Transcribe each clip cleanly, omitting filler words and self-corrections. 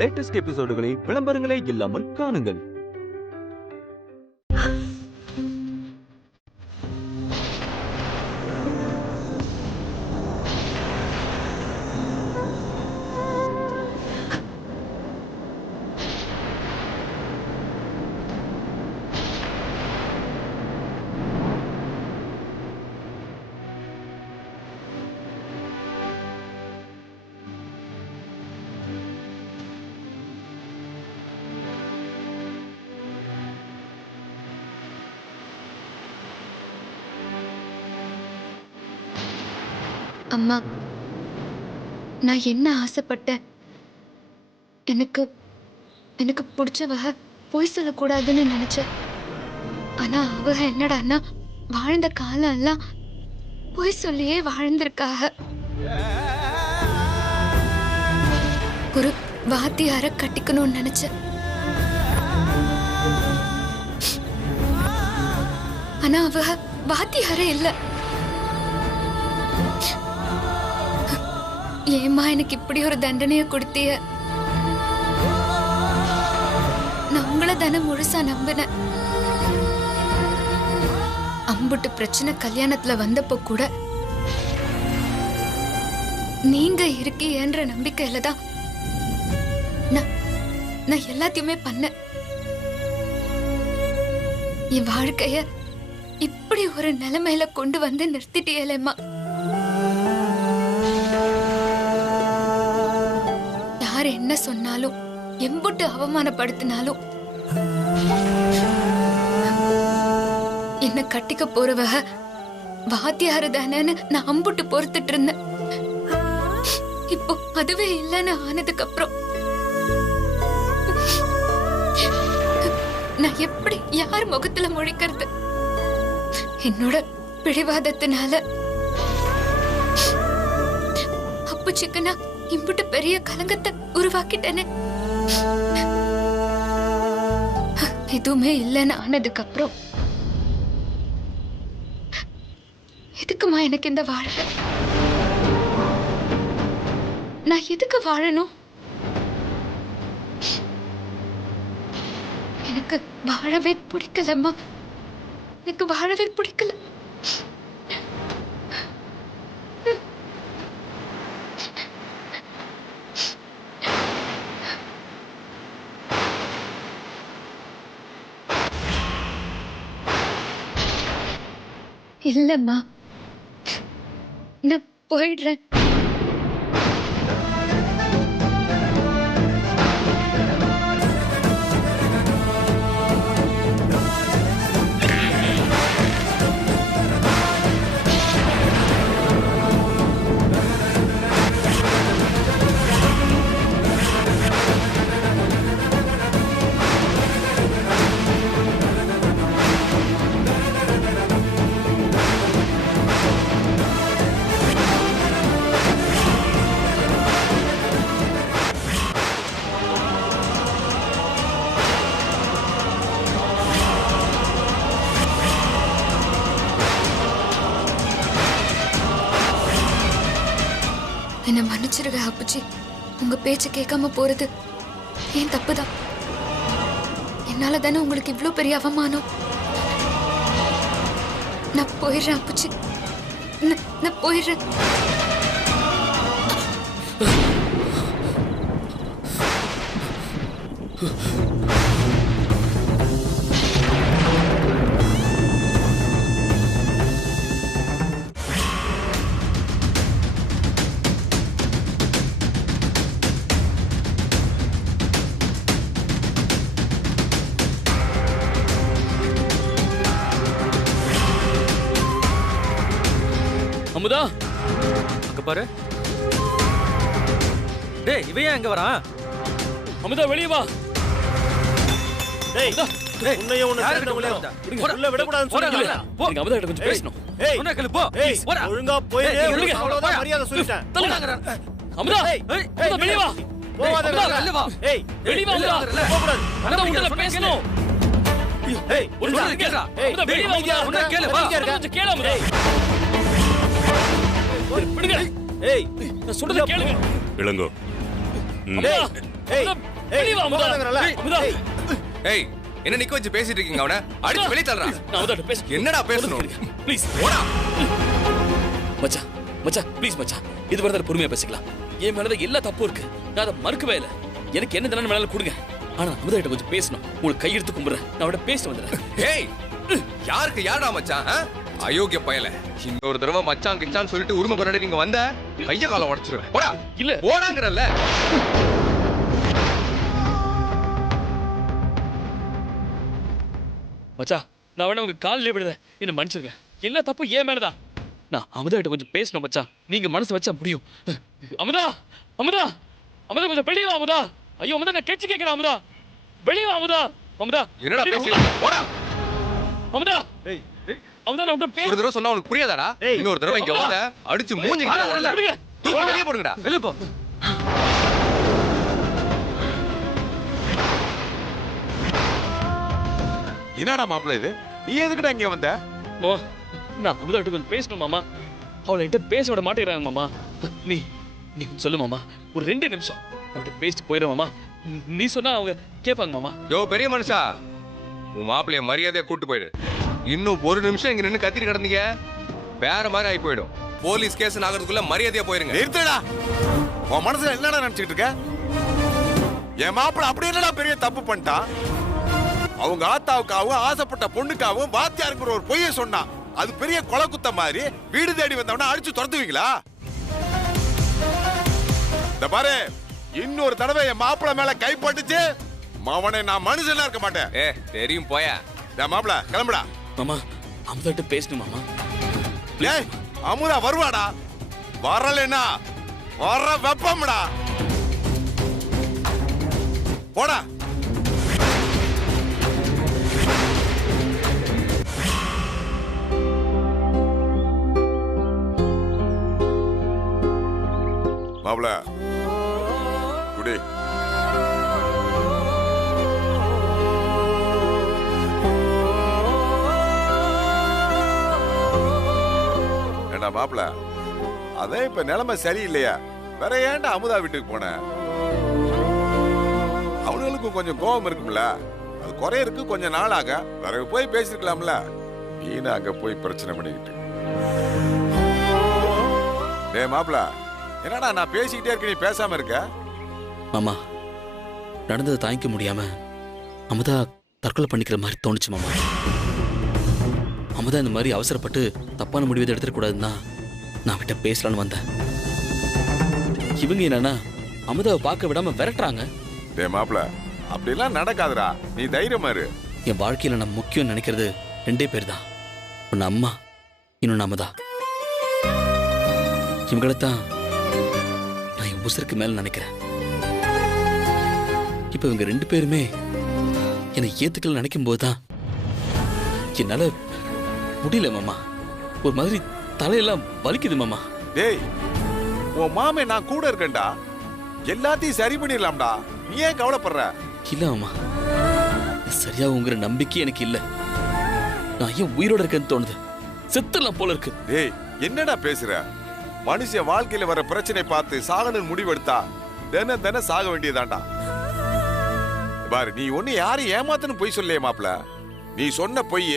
Latest எபிசோடுகளை விளம்பரங்களே இல்லாமல் காணுங்கள். அம்மா, நான் என்ன ஆசைப்பட்டேன்? எனக்கு எனக்கு பிடிச்சவ பொய் சொல்லக்கூடாதுன்னு நினைச்சேன். ஆனா அவ என்னடான்னா வாழ்ந்த காலம் எல்லாம் பொய் சொல்லியே வாழ்ந்திருக்காக. ஒரு வாத்தியார கட்டிக்கணும்னு நினைச்சேன். ஆனா அவ வாத்தியாரே இல்ல. ஏம்மா எனக்கு இப்படி ஒரு தண்டனைய கொடுத்திய? நான் உங்களை தானே முழுசா நம்பினேன். அம்புட்டு பிரச்சனை கல்யாணத்துல வந்தப்போ கூட நீங்க இருக்கீன்ற நம்பிக்கையில தான் நான் எல்லாத்தையுமே பண்ணேன். என் வாழ்க்கைய இப்படி ஒரு நிலைமையில கொண்டு வந்து நிறுத்திட்டியலேம்மா. யார் என்ன சொன்னாலும் எம்புட்டு அவமானப்படுத்தினாலும் என்ன கட்டிக்க போறவ வாத்தியாரு தானேன்னு நான் அம்புட்டு பொறுத்துட்டு இருந்தேன். இப்போ அதுவே இல்லைன்னு ஆனதுக்கு அப்புறம் நான் எப்படி யார் முகத்துல முழிக்கிறது? என்னோட பிடிவாதத்தினால அப்புச்சிக்கு நான் இம்புட்டு பெரிய கலங்கத்தை உருவாக்கிட்டேனே. எதுவுமே இல்லைன்னு ஆனதுக்கு அப்புறம் எதுக்குமா எனக்கு இந்த வாழ்க்கை? நான் எதுக்கு வாழணும்? எனக்கு வாழவே பிடிக்கலம்மா. எனக்கு வாழவே பிடிக்கல. இல்லம்மா, நான் போயிடுறேன். என்ன மன்னிச்சிருங்க அப்புச்சி. உங்க பேச்ச கேட்காம போறது ஏன் தப்புதான். என்னால தானே உங்களுக்கு இவ்ளோ பெரிய அவமானம். நான் போயிடுறேன் அப்புச்சி. நான் போயிடுறேன். அமுதா, அங்க பாரு. டேய், இவன் எங்க வரான்? அமுதா, வெளிய வா. டேய், உன்னைய உன்னை சேர்ந்த உள்ள விட கூடாதுன்னு சொன்னீங்க. நீங்க அமுதா கிட்ட கொஞ்சம் பேசணும். சொன்னா கேளு போ. ஒழுங்கா போய் அவ்வளவுதான் மரியாதை சொல்லிட்டேன். அமுதா, அமுதா வெளிய வா. போவாத, வெளிய வா. ஏய், வெளிய வா அமுதா. போக கூடாது. அமுதா உள்ள பேசணும். ஏய், ஒரு நிமிஷம் கேளுடா. அமுதா வெளிய வா. உன்னை கேளு வா. கொஞ்சம் கேளு அமுதா. விடுங்க. ஏய், நான் சொல்றத கேளுங்க. இளங்கோ. ஏய், ஏய், வெளிய வா அமுதா. போகாதங்கறல. அமுதா. ஏய் என்ன நிக்க வச்சு பேசிட்டு இருக்கீங்க அவன அடிச்சு வெளிய தள்ளுடா. நான் அமுதாட்ட பேச. என்னடா பேசணும்? ப்ளீஸ். போடா. மச்சான் மச்சான் ப்ளீஸ் மச்சான். இது வரத பொறுமையா பேசிக்கலாம். என் மேல எல்லா தப்பும் இருக்கு. நான் அதை மறுக்கவே இல்ல. எனக்கு என்ன தண்டனை வேணாலும் கொடுங்க. ஆனா அமுதாட்ட கொஞ்சம் பேசணும். உங்களுக்கு கையெடுத்து கும்பிடுறேன். நான் அவட பேசிட்டு வந்துடுறேன். ஏய் யாருக்கு யாரடா மச்சான்? அயோக்கிய பயல. இன்னொரு தடவை மச்சான் கிச்சான் சொல்லிட்டு உரிமை கொண்டாடி நீங்க வந்த கைய காலம் உடைச்சிருவேன். போடா. இல்ல. போடாங்கறல்ல. மச்சான் நான் வேணா உங்க காலிலே விடுறேன். என்ன மன்னிச்சிருங்க. எல்லா தப்பும் ஏன் மேலதான். நான் அமுதாட்ட கொஞ்சம் பேசணும் மச்சான். நீங்க மனசு வச்சா முடியும். அமுதா அமுதா அமுதா கொஞ்சம் வெளியே வா அமுதா. ஐயோ அமுதா நான் கேட்சி கேட்கிறேன் அமுதா. வெளியே வா அமுதா. அமுதா என்னடா பேசுறீங்க? போடா. அமுதா. ஏய் அமுதா நான் உன்கிட்ட ஒரு தடவை சொன்னா உனக்கு புரியாதாடா? ஏய். இன்னொரு தடவை இங்க வந்த அடிச்சு மூஞ்சிங்க விடுங்க. வெளிய போடுங்கடா. வெளிய போ. என்னடா மாப்பிள்ள இது? நீ எதுக்குடா இங்க வந்த? மாமா நான் அமுதாட்ட கொஞ்சம் பேசணும் மாமா. அவளை என்கிட்ட பேச விட மாட்டேங்கிறாங்க மாமா. நீ நீ சொல்லு மாமா. ஒரு 2 நிமிஷம் அவட்ட பேசிட்டு போயிடுறேன் மாமா. நீ சொன்னா அவங்க கேட்பாங்க மாமா. யோ பெரிய மனுஷா உன் மாப்பிளைய மரியாதையா கூட்டு போயிடு. இன்னும் ஒரு நிமிஷம் இங்க நின்னு கத்திட்டு கிடந்தீங்க வேற மாதிரி ஆகி போயிடும். போலீஸ் கேஸ் ஆகிறதுக்குள்ள மரியாதையா போயிருங்க. நிறுத்துடா. உன் மனசுல என்னடா நினைச்சிட்டு இருக்க? என் மாப்பிள்ள அப்படி என்னடா பெரிய தப்பு பண்ணிட்டான்? அவங்க ஆத்தாவுக்காகவும் ஆசைப்பட்ட பொண்ணுக்காகவும் வாத்தியாருங்கிற ஒரு பொய்யை சொன்னான். அது பெரிய கொலை குத்த மாதிரி வீடு தேடி வந்தவன அடிச்சு துரத்துவீங்களா? இந்த பாரு, இன்னொரு தடவை என் மாப்பிள்ள மேல கைப்பட்டுச்சு அவனை நான் மனுஷனா இருக்க மாட்டேன். ஏ தெரியும் போயா. என் மாப்பிள்ள கிளம்புடா. மாமா அமுதாட்ட பேசணும் மாமா. ஏய் அமுதா வருவாடா. வரலன்னா வர வெப்பம்டா. போடா. மாப்பிள்ள குடி. ஏண்டா மாப்பிள்ள, அதே இப்ப நிலைமை சரியில்லையா? வேற ஏன்டா அமுதா வீட்டுக்கு போன? அவனுங்களுக்கும் கொஞ்சம் கோபம் இருக்கும்ல. அது குறையருக்கு கொஞ்சம் நாளாக வேற போய் பேசிருக்கலாம்ல. நீனு அங்க போய் பிரச்சனை பண்ணிக்கிட்டு. டேய் மாப்பிள்ள, என்னடா நான் பேசிக்கிட்டே இருக்க, நீ பேசாம இருக்க? மாமா நடந்ததை தாங்கிக்க முடியாம அமுதா தற்கொலை பண்ணிக்கிற மாதிரி தோணுச்சு மாமா. அமுதா இந்த மாதிரி அவசரப்பட்டு தப்பான முடிவு எடுத்துடக்கூடாதுன்னு தான் நான் விட்ட பேசலான்னு வந்தேன். இவங்க என்னன்னா அமுதாவை பார்க்க விடாம விரட்டுறாங்க. டேய் மாப்பிள்ள, அப்படிலாம் நடக்காதுடா. நீ தைரியமா இரு. என் வாழ்க்கையில நான் முக்கியம் நினைக்கிறது 2 பேர் தான். ஒன்னு அம்மா, இன்னொன்னு அமுதா. இவங்களைத்தான் நான் என் உசுருக்கு மேல நினைக்கிறேன். இப்ப இவங்க 2 பேருமே என்னை ஏத்துக்கல நினைக்கும் போதுதான் என்னால முடியல மாமா. ஒரு மாதிரி தலையெல்லாம் வலிக்குது மாமா. டேய், உன் மாமே நான் கூட இருக்கேன்டா. எல்லாத்தையும் சரி பண்ணிடலாம்டா. நீ ஏன் கவலைப்படுற? இல்ல மாமா, சரியாகுங்கிற நம்பிக்கை எனக்கு இல்ல. நான் ஏன் உயிரோட இருக்கேன்னு தோணுது. செத்துலாம் போல இருக்கு. டேய் என்னடா பேசுற? மனுஷ வாழ்க்கையில வர பிரச்சனை பார்த்து சாகணும்னு முடிவெடுத்தா தினம் தினம் சாக வேண்டியதாண்டா. பாரு, நீ ஒண்ணு யாரும் ஏமாத்தன்னு பொய் சொல்லையே மாப்பிள்ள. நீ சொன்ன பொய்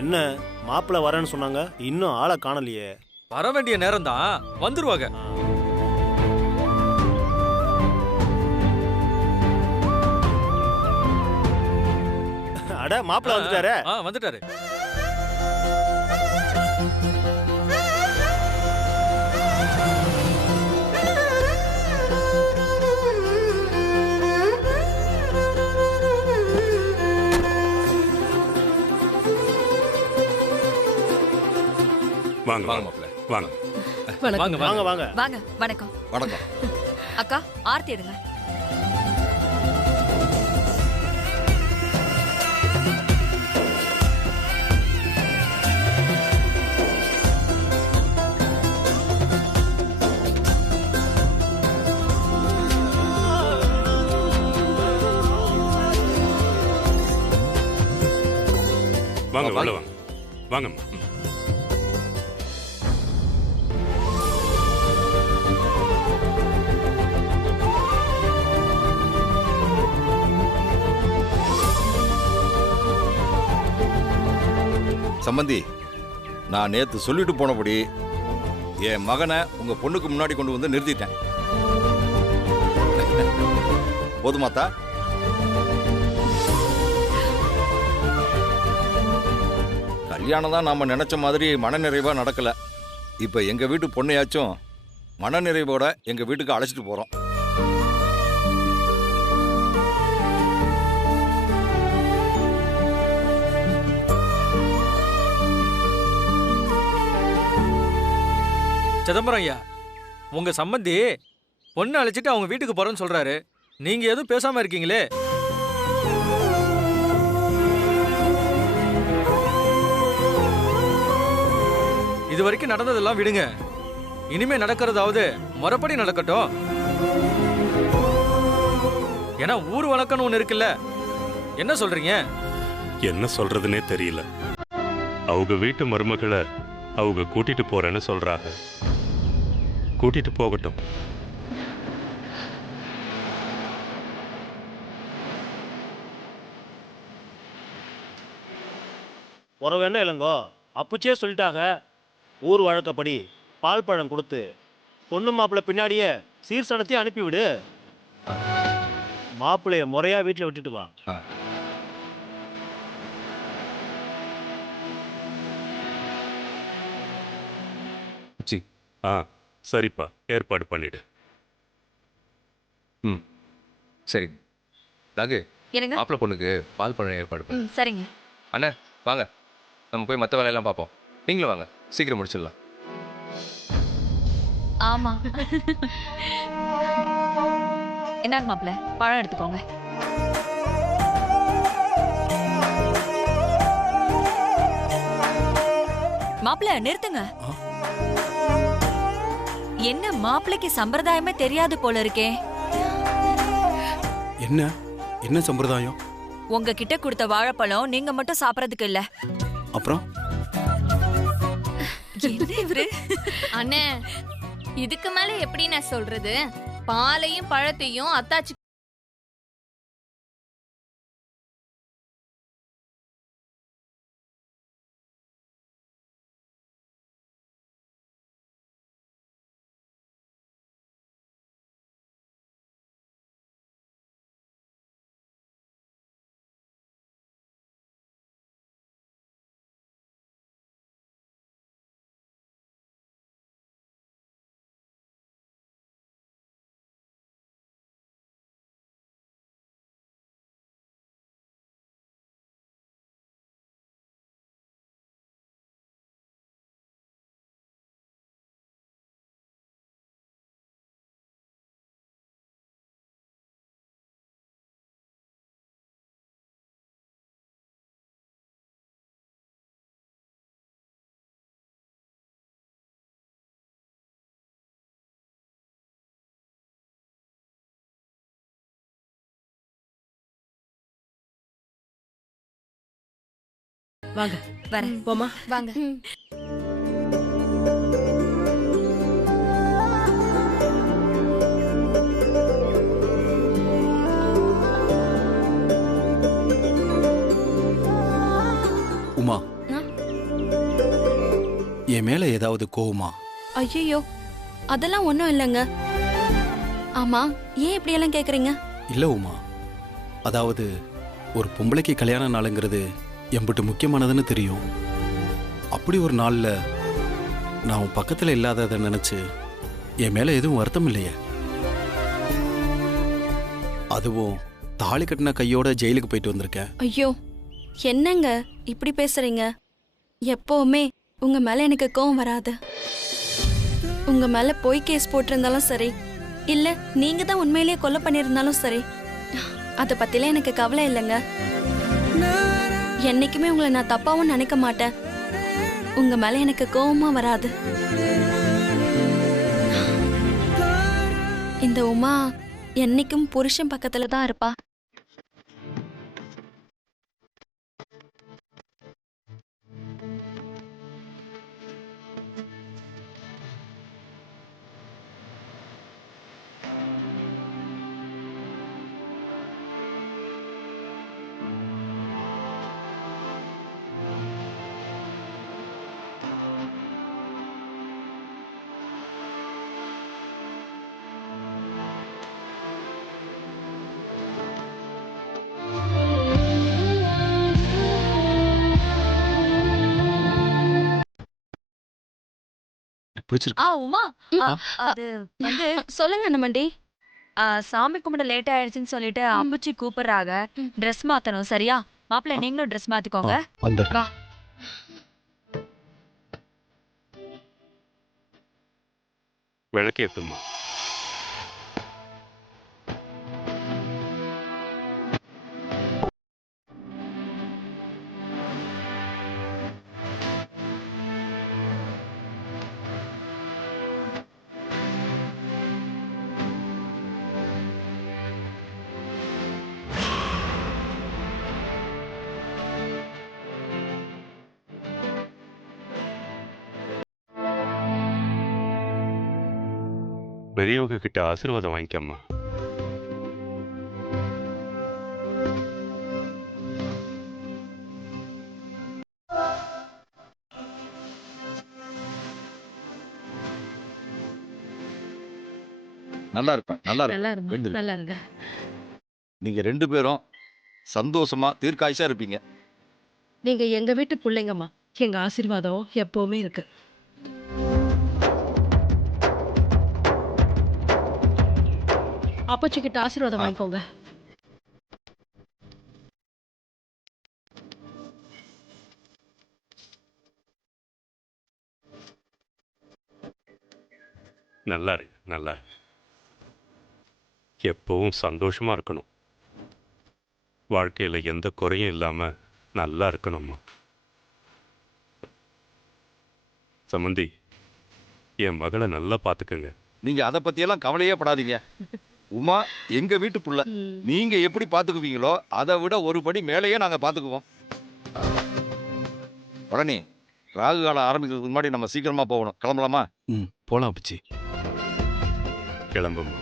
என்ன மாப்பிள்ளை வரேன்னு சொன்னாங்க, இன்னும் ஆளை காணலையே. வர வேண்டிய நேரம் தான், வந்துருவாங்க. அட மாப்பிள்ளை வந்துட்டாரே. வந்துட்டாரு. வாங்க வாங்க மாப்பிள்ள வாங்க வாங்க வாங்க வாங்க வாங்க. வணக்கம். வணக்கம். அக்கா, ஆர்த்தி எடுங்க. வாங்க உள்ள வாங்க வாங்கம்மா. சம்பந்தி, நான் நேத்து சொல்லிட்டு போனபடி என் மகனை உங்க பொண்ணுக்கு முன்னாடி கொண்டு வந்து நிறுத்திட்டேன். போதுமாத்தா? கல்யாணம் தான் நாம நினைச்ச மாதிரி மனநிறைவா நடக்கல. இப்ப எங்க வீட்டு பொண்ணையாச்சும் மனநிறைவோட எங்க வீட்டுக்கு அழைச்சிட்டு போறோம். சிதம்பரம் ஐயா, உங்க சம்பந்தி பொண்ணு அழைச்சிட்டு அவங்க வீட்டுக்கு போறேன்னு சொல்றாரு. நீங்க எதுவும் பேசாம இருக்கீங்களே? இது வரைக்கும் நடந்ததெல்லாம் விடுங்க. இனிமே நடக்கிறதாவது முறைப்படி நடக்கட்டும். ஏன்னா ஊர் வழக்கம்னு ஒண்ணு இருக்குல்ல. என்ன சொல்றீங்க? என்ன சொல்றதுன்னே தெரியல. அவங்க வீட்டு மருமகளை அவங்க கூட்டிட்டு போறேன்னு சொல்றாங்க. கூட்டிட்டு போகட்டும். உறவு என்ன இல்லைங்கோ, அப்புச்சே சொல்லிட்டாங்க. ஊர் வழக்கப்படி பால் பழம் கொடுத்து பொண்ணு மாப்பிள்ளை பின்னாடியே சீர்சனத்தையும் அனுப்பிவிடு. மாப்பிள்ளைய முறையா வீட்டில் விட்டுட்டு வா. சரிப்பா, ஏற்பாடு பண்ணிடு. சரி தாகு, என்னங்க? மாப்பிள்ள பொண்ணுக்கு பால் பழம் ஏற்பாடு பண்ணு. சரிங்க. அண்ணா வாங்க, நம்ம போய் மற்ற வேலையெல்லாம் பார்ப்போம். நீங்களும் வாங்க, சீக்கிரம் முடிச்சிடலாம். ஆமா. என்னங்க மாப்பிள்ள, பழம் எடுத்துக்கோங்க. மாப்பிள்ள நிறுத்துங்க. என்ன மாப்பிள்ளைக்கு சம்பிரதாயமே தெரியாது போல இருக்கே. என்ன என்ன சம்பிரதாயம்? உங்ககிட்ட கொடுத்த வாழைப்பழம் நீங்க மட்டும் சாப்பிடறதுக்கு இல்ல. அப்புறம் என்ன இவரு? அண்ணே, இதுக்கு மேல எப்படி நான் சொல்றது? பாலையும் பழத்தையும் அத்தாச்சி வாங்க. வரேன். போமா. வாங்க. உமா, என் மேல ஏதாவது கோவமா? ஐயோ, அதெல்லாம் ஒன்றும் இல்லைங்க. ஆமா, ஏன் இப்படியெல்லாம் கேட்குறீங்க? இல்ல உமா, அதாவது ஒரு பொம்பளைக்கு கல்யாண நாளுங்கிறது எம்பிட்டு முக்கியமானதுன்னு தெரியும். அப்படி ஒரு நாள்ல நான் உன் பக்கத்துல இல்லாததை நினைச்சு என் மேல எதுவும் வருத்தம் இல்லையே. அதுவும் தாலி கட்டின கையோட ஜெயிலுக்கு போயிட்டு வந்திருக்கேன். ஐயோ, என்னங்க இப்படி பேசுறீங்க? எப்பவுமே உங்க மேல எனக்கு கோவம் வராது. உங்க மேல பொய் கேஸ் போட்டிருந்தாலும் சரி, இல்ல நீங்க தான் உண்மையிலேயே கொலை பண்ணியிருந்தாலும் சரி, அதை பத்திலாம் எனக்கு கவலை இல்லைங்க. என்னைக்குமே உங்களை நான் தப்பாவும் நினைக்க மாட்டேன். உங்க மேல எனக்கு கோவமா வராது. இந்த உமா என்னைக்கும் புருஷன் பக்கத்துல தான் இருப்பா. பிடிச்சிருக்கு. உமா அது வந்து சொல்லுங்க நம்மண்டி. சாமி கும்பிட லேட் ஆயிடுச்சுன்னு சொல்லிட்டு அப்புச்சி கூப்பிடுறாங்க. ட்ரெஸ் மாத்தணும், சரியா? மாப்பிள்ளை நீங்களும் ட்ரெஸ் மாத்திக்கோங்க. வந்துடுறேன். விளக்கேத்துமா. பெரியவங்க கிட்ட ஆசீர்வாதம் வாங்கிக்கம்மா. நல்லா இருப்பேன், நல்லா இருப்பேன். நல்லா இருங்க. நீங்க 2 பேரும் சந்தோஷமா தீர்க்காயுசா இருப்பீங்க. நீங்க எங்க வீட்டு பிள்ளைங்கம்மா. எங்க ஆசீர்வாதம் எப்பவுமே இருக்கு. அப்பச்சி கிட்ட ஆசீர்வாதம் வாங்கிக்கோங்க. நல்லா இருக்கு, நல்லா இருக்கு. எப்பவும் சந்தோஷமா இருக்கணும். வாழ்க்கையில எந்த குறையும் இல்லாம நல்லா இருக்கணும்மா. சம்மந்தி, என் மகளை நல்லா பார்த்துக்கங்க. நீங்க அதை பத்தியெல்லாம் கவலையே படாதீங்க. உமா எங்க வீட்டு புள்ள. நீங்க எப்படி பாத்துக்குவீங்களோ அதை விட ஒரு படி மேலேயே நாங்க பாத்துக்குவோம். உடனே ராகு காலம் ஆரம்பிக்கிறதுக்கு முன்னாடி நம்ம சீக்கிரமா போகணும். கிளம்பலாமா? போலாம் அப்புச்சி. கிளம்புமா.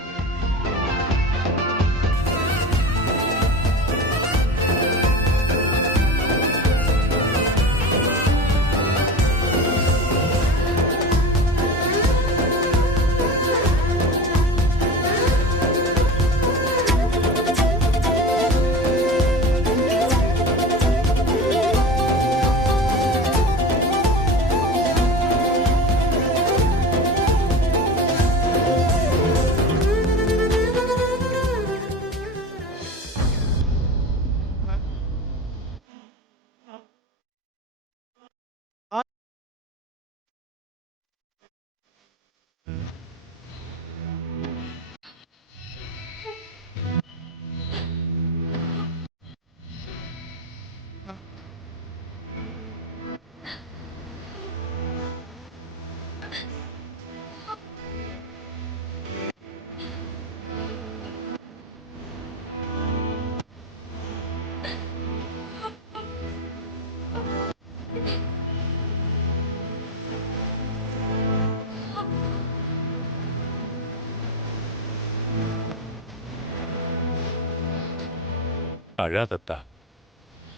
அழாதத்தா,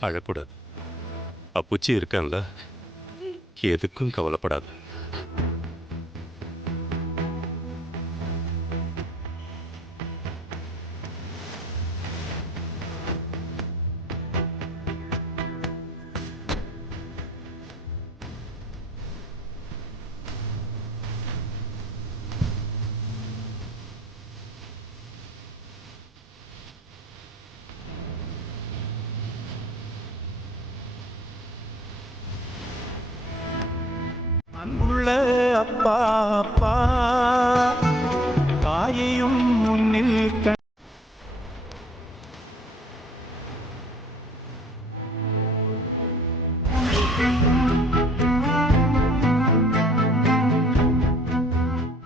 அழக்கூடாது. அப்புச்சி இருக்கேன்ல, எதுக்கும் கவலைப்படாது. அன்புள்ள அப்பா அப்பா